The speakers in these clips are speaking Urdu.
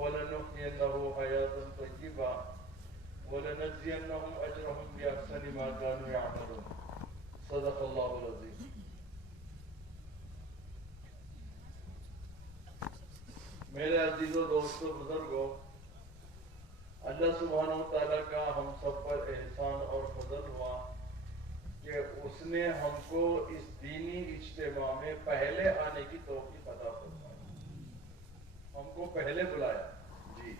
وَلَنُحْيِيَنَّهُ حَيَاةً طَيِّبَةً وَلَنَجْزِيَنَّهُمْ أَجْرَهُمْ بِأَحْسَنِ مَا كَانُوا يَعْمَلُونَ. صدق اللہ العظیم. میرے عزیزوں، دوستوں، بزرگوں، اللہ سبحانہ و تعالیٰ کا ہم سب پر احسان اور فضل ہوا کہ اس نے ہم کو اس دینی اجتماع میں پہلے آنے کی توفیق عطا فرمائی. ہم کو پہلے بلایا. جی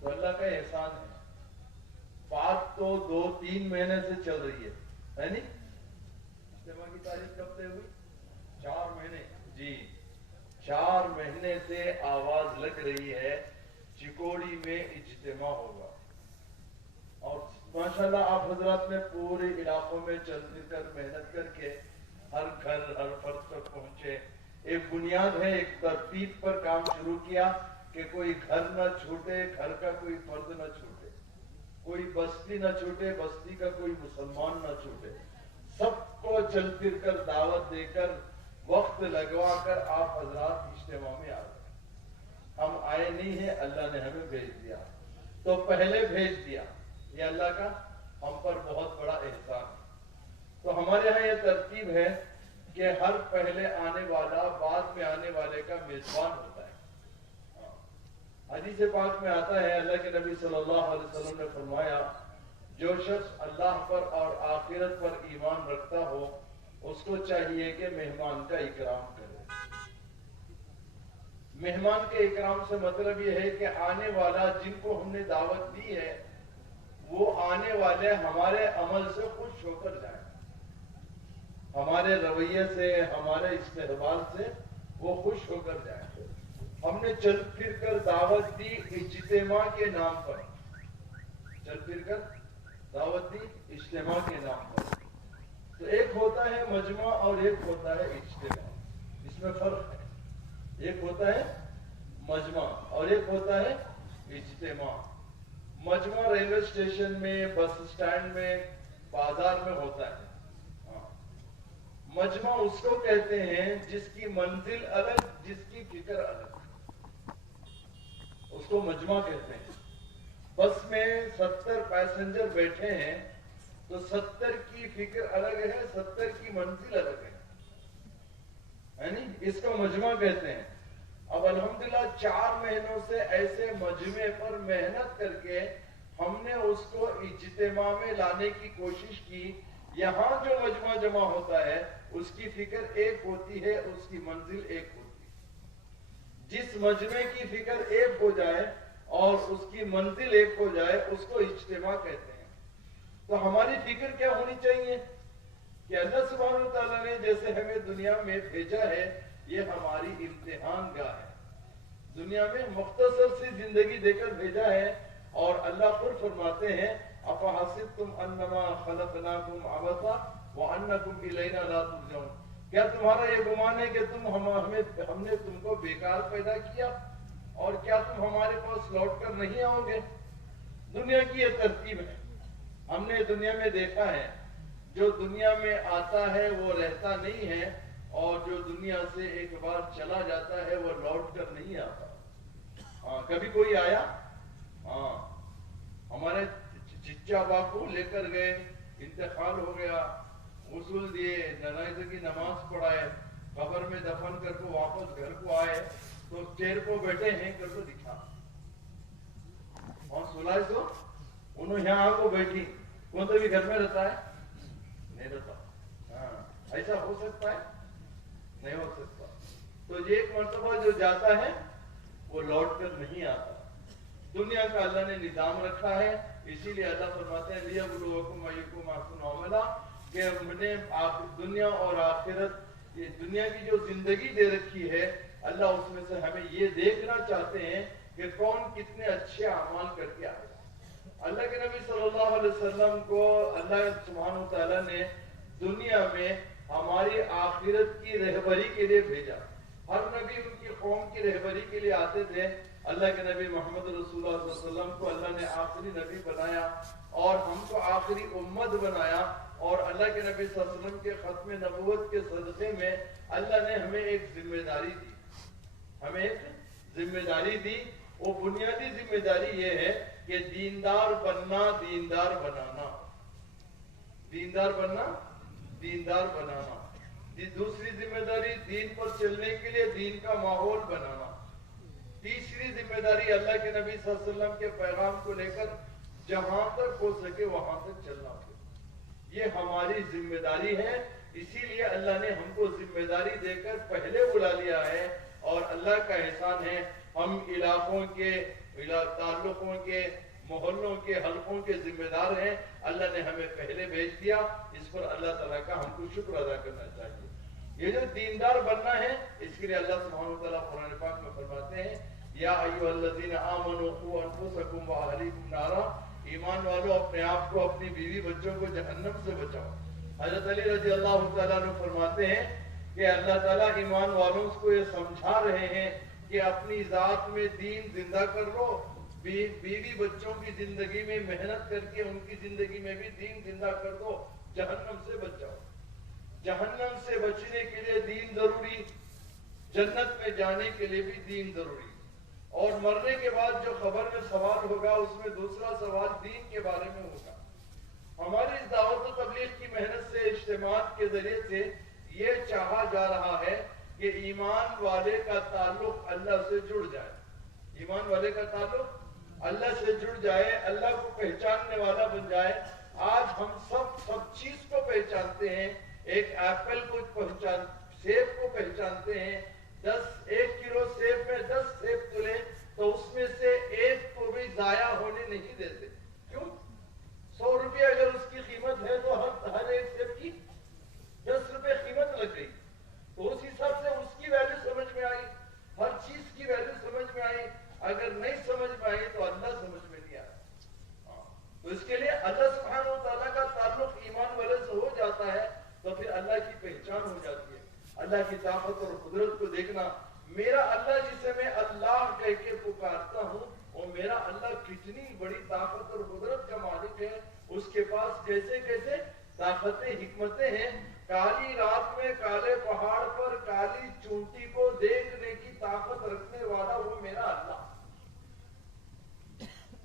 تو اللہ کا احسان ہے. بات تو 2-3 مہینے سے چل رہی ہے نہیں؟ اجتماع کی تاریخ کب سے ہوئی؟ 4 مہینے. جی 4 مہینے سے آواز لگ رہی ہے چکوڑی میں اجتماع ہوگا. اور ماشاءاللہ آپ حضرات نے پورے علاقوں میں چل پھر کر محنت کر کے ہر گھر ہر فرد تک پہنچے. ایک بنیاد ہے، ایک ترتیب پر کام شروع کیا کہ کوئی گھر نہ چھوٹے، گھر کا کوئی فرد نہ چھوٹے، کوئی بستی نہ چھوٹے، بستی کا کوئی مسلمان نہ چھوٹے. سب کو چل پھر کر دعوت دے کر وقت لگوا کر آپ حضرات اجتماع میں آ گئے. ہم آئے نہیں ہیں، اللہ نے ہمیں بھیج دیا. تو پہلے بھیج دیا، یہ اللہ کا ہم پر بہت بڑا احسان ہے. تو ہمارے ہاں یہ ترتیب ہے کہ ہر پہلے آنے والا بعد میں آنے والے کا میزبان ہوتا ہے. حدیث پاک میں آتا ہے، اللہ کے نبی صلی اللہ علیہ وسلم نے فرمایا، جو شخص اللہ پر اور آخرت پر ایمان رکھتا ہو اس کو چاہیے کہ مہمان کا اکرام کرے. مہمان کے اکرام سے مطلب یہ ہے کہ آنے والا جن کو ہم نے دعوت دی ہے وہ آنے والے ہمارے عمل سے خوش ہو کر جائیں، ہمارے رویے سے، ہمارے استقبال سے وہ خوش ہو کر جائیں. ہم نے چل پھر کر دعوت دی اجتماع کے نام پر، چل پھر کر دعوت دی اجتماع کے نام پر. تو ایک ہوتا ہے مجمع اور ایک ہوتا ہے اجتماع. اس میں فرق ہے. ایک ہوتا ہے مجمع اور ایک ہوتا ہے اجتماع. مجمع ریلوے اسٹیشن میں، بس اسٹینڈ میں، بازار میں ہوتا ہے. مجمع اس کو کہتے ہیں جس کی منزل الگ، جس کی فکر الگ، اس کو مجمع کہتے ہیں. بس میں 70 پیسنجر بیٹھے ہیں تو 70 کی فکر الگ ہے، 70 کی منزل الگ ہے، یعنی اس کو مجمع کہتے ہیں. اب الحمدللہ 4 مہینوں سے ایسے مجمع پر محنت کر کے ہم نے اس کو اجتماع میں لانے کی کوشش کی. یہاں جو مجمع جمع ہوتا ہے اس کی فکر ایک ہوتی ہے، اس کی منزل ایک ہوتی ہے. جس مجمع کی فکر ایک ہو جائے اور اس کی منزل ایک ہو جائے اس کو اجتماع کہتے ہیں. تو ہماری فکر کیا ہونی چاہیے کہ اللہ سبحانہ وتعالیٰ نے جیسے ہمیں دنیا میں بھیجا ہے یہ ہماری امتحان گاہ ہے. دنیا میں مختصر سی زندگی دے کر بھیجا ہے اور اللہ خود فرماتے ہیں افحسبتم انما خلقناکم عبثا وانکم الینا لا ترجعون. کیا تمہارا یہ گمان ہے کہ ہم نے تم کو بیکار پیدا کیا اور کیا تم ہمارے پاس لوٹ کر نہیں آؤ گے؟ دنیا کی یہ ترتیب ہے. ہم نے دنیا میں دیکھا ہے جو دنیا میں آتا ہے وہ رہتا نہیں ہے اور جو دنیا سے ایک بار چلا جاتا ہے وہ لوٹ کر نہیں آتا. کبھی کوئی آیا؟ ہمارے چچا باپو لے کر گئے، انتقال ہو گیا، غسل دیے، جنازے کی نماز پڑھائے، قبر میں دفن کر کے واپس گھر کو آئے تو چیر کو بیٹھے ہیں کر کو دکھا اور سلائے تو انہوں یہاں کو بیٹھی. کون تو بھی گھر میں رہتا ہے؟ نہیں رہتا. ایسا ہو سکتا ہے؟ نہیں ہو سکتا. تو یہ ایک مرتبہ جو جاتا ہے وہ لوٹ کر نہیں آتا. دنیا کا اللہ نے نظام رکھا ہے، اسی لیے اللہ فرماتے ہیں لِيَبْلُوَكُمْ أَيُّكُمْ أَحْسَنُ عَمَلًا کہ ہم نے دنیا اور آخرت، یہ دنیا کی جو زندگی دے رکھی ہے اللہ اس میں سے ہمیں یہ دیکھنا چاہتے ہیں کہ کون کتنے اچھے اعمال کر کے آئے. اللہ کے نبی صلی اللہ علیہ وسلم کو اللہ سبحانہ تعالیٰ نے دنیا میں ہماری آخرت کی رہبری کے لیے بھیجا. ہر نبی ان کی قوم کی رہبری کے لیے آتے تھے. اللہ کے نبی محمد رسول اللہ صلی اللہ علیہ وسلم کو اللہ نے آخری نبی بنایا اور ہم کو آخری امت بنایا اور اللہ کے نبی صلی اللہ علیہ وسلم کے ختم نبوت کے صدقے میں اللہ نے ہمیں ایک ذمہ داری دی، ہمیں ایک ذمہ داری دی۔ وہ بنیادی ذمہ داری یہ ہے کہ دیندار بننا، دیندار بنانا، دیندار بننا، دیندار بنانا۔ دوسری ذمہ داری دین پر چلنے کے لیے دین کا ماحول بنانا۔ تیسری ذمہ داری اللہ کے نبی صلی اللہ علیہ وسلم کے پیغام کو لے کر جہاں تک ہو سکے وہاں تک چلنا۔ یہ ہماری ذمہ داری ہے، اسی لیے اللہ نے ہم کو ذمہ داری دے کر پہلے بلا لیا ہے، اور اللہ کا احسان ہے ہم علاقوں کے، تعلقوں کے، محلوں کے، حلقوں کے ذمہ دار ہیں۔ اللہ نے ہمیں پہلے بھیج دیا، اس پر اللہ تعالیٰ کا ہم کو شکر ادا کرنا چاہیے۔ یہ جو دیندار بننا ہے، اس کے لیے اللہ سبحانہ وتعالیٰ قرآن پاک میں فرماتے ہیں یا ایھا الذین آمنوا قوا انفسکم واہلیکم نارا، ایمان والو اپنے آپ کو، اپنی بیوی بچوں کو جہنم سے بچاؤ۔ حضرت علی رضی اللہ تعالیٰ عنہ فرماتے ہیں کہ اللہ تعالیٰ ایمان والوں کو یہ سمجھا رہے ہیں کہ اپنی ذات میں دین زندہ کر لو، بیوی بچوں کی زندگی میں محنت کر کے ان کی زندگی میں بھی دین زندہ کر دو، جہنم سے بچ جاؤ۔ جہنم سے بچنے کے لیے دین ضروری، جنت میں جانے کے لیے بھی دین ضروری، اور مرنے کے بعد جو خبر میں سوال ہوگا اس میں دوسرا سوال دین کے بارے میں ہوگا۔ ہماری اس دعوت و تبلیغ کی محنت سے، اجتماعات کے ذریعے سے یہ چاہا جا رہا ہے کہ ایمان والے کا تعلق اللہ سے جڑ جائے، ایمان والے کا تعلق اللہ سے جڑ جائے، اللہ کو پہچاننے والا بن جائے۔ آج ہم سب چیز کو پہچانتے ہیں، ایک ایپل کو پہچان، سیب کو پہچانتے ہیں۔ 1 کلو سیب میں 10 سیب تلے تو اس میں سے ایک کو بھی ضائع ہونے نہیں دیتے، کیوں؟ 100 روپے اگر اس کی قیمت ہے تو ہر ایک سیب کی 10 روپے قیمت لگ گئی، تو اس حساب سے اس کی ویلیو سمجھ میں آئی، ہر چیز کی ویلیو سمجھ میں آئی۔ اگر نہیں سمجھ میں آئی تو اللہ سمجھ میں نہیں آیا۔ تو اس کے لیے اللہ سبحانہ وتعالیٰ کا تعلق ایمان والے سے ہو جاتا ہے تو پھر اللہ کی پہچان ہو جاتی ہے، اللہ کی طاقت اور قدرت کو دیکھنا۔ میرا اللہ جسے میں اللہ کہہ کے پکارتا ہوں، اور میرا اللہ کتنی بڑی طاقت اور قدرت کا مالک ہے، اس کے پاس کیسے کیسے طاقتیں، حکمتیں ہیں۔ کالی رات میں کالے پہاڑ پر کالی چونٹی کو دیکھنے کی طاقت رکھنے والا وہ میرا اللہ۔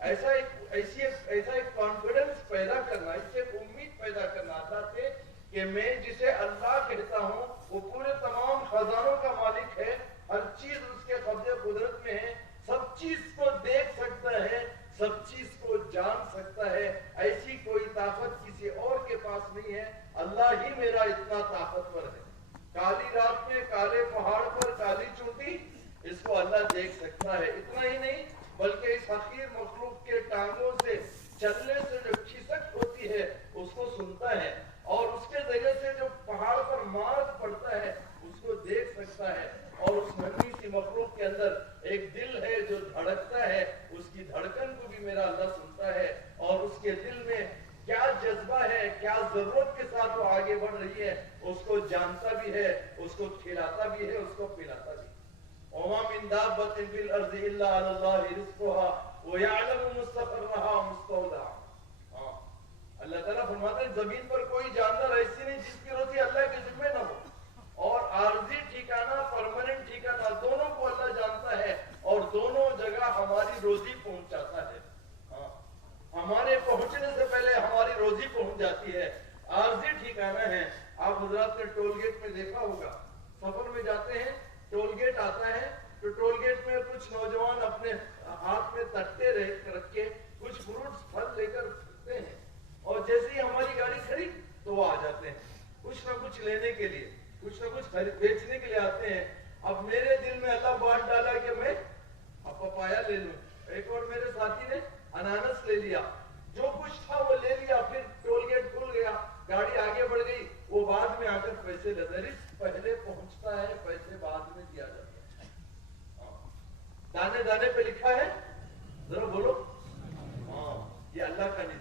ایسا ایک کانفیڈنس پیدا کرنا، اس سے امید پیدا کرنا اللہ سے کہ میں جسے اللہ کہتا ہوں وہ پورے تمام خزانوں کا مالک ہے، ہر چیز اس کے قبضے قدرت میں ہے، سب چیز کو دیکھ سکتا ہے، سب چیز کو جان سکتا ہے۔ ایسی کوئی طاقت کسی اور کے پاس نہیں ہے، اللہ ہی میرا اتنا طاقتور ہے۔ کالی رات میں کالے پہاڑ پر کالی چونٹی، اس کو اللہ دیکھ سکتا ہے۔ اتنا ہی نہیں بلکہ اس حقیر مخلوق کے ٹانگوں سے چلنے سے جو کھسک ہوتی ہے اس کو سنتا ہے، اور اس کے ذریعے سے جو پہاڑ پر مار پڑتا ہے اس کو دیکھ سکتا ہے، اور اس ننھی سی مخلوق کے اندر ایک دل ہے جو دھڑکتا ہے، اس کی دھڑکن کو بھی میرا اللہ سنتا ہے، اور اس کے دل میں کیا جذبہ ہے، کیا ضرورت کے ساتھ وہ آگے بڑھ رہی ہے اس کو جانتا بھی ہے، اس کو کھلاتا بھی ہے، اس کو پلاتا بھی ہے۔ وَمَا مِن دَابَّةٍ فِي الْأَرْضِ إِلَّا عَلَى اللَّهِ رِزْقُهَا وَيَعْلَمُ مُسْتَقَرَّهَا وَمُسْتَوْدَعَهَا۔ اللہ تعالیٰ فرماتے ہیں زمین پر کوئی جاندار ایسی نہیں جس کی روزی اللہ کے ذمہ نہ ہو، اور عارضی ٹھکانہ، پرماننٹ ٹھکانہ، دونوں کو اللہ جانتا ہے، اور دونوں جگہ ہماری روزی پہنچاتا ہے۔ ہمارے پہنچنے سے پہلے ہماری روزی پہنچ جاتی ہے۔ عارضی ٹھکانہ ہے۔ آپ حضرات نے ٹول گیٹ میں دیکھا ہوگا، سفر میں جاتے ہیں، ٹول گیٹ آتا ہے تو ٹول گیٹ میں کچھ نوجوان اپنے ہاتھ میں تٹے رکھ کے کچھ فروٹس پھل لے کر پھرتے ہیں، اور جیسے ہی ہماری گاڑی کھڑی تو وہ آ جاتے ہیں کچھ نہ کچھ لینے کے لیے، کچھ نہ کچھ بیچنے کے لیے آتے ہیں۔ اب میرے دل میں اللہ بات ڈالا کہ میں اب پپایا لے لوں، ایک اور میرے ساتھی نے انانس لے لیا، جو کچھ تھا وہ لے لیا، پھر ٹول گیٹ کھل گیا، گاڑی آگے بڑھ گئی، وہ بعد میں آ کر پیسے لیتا ہے۔ رزق پہلے پہنچتا ہے، پیسے بعد میں دیا جاتا ہے۔ دانے دانے پہ لکھا ہے، ذرا بولو، ہاں یہ اللہ کا نظام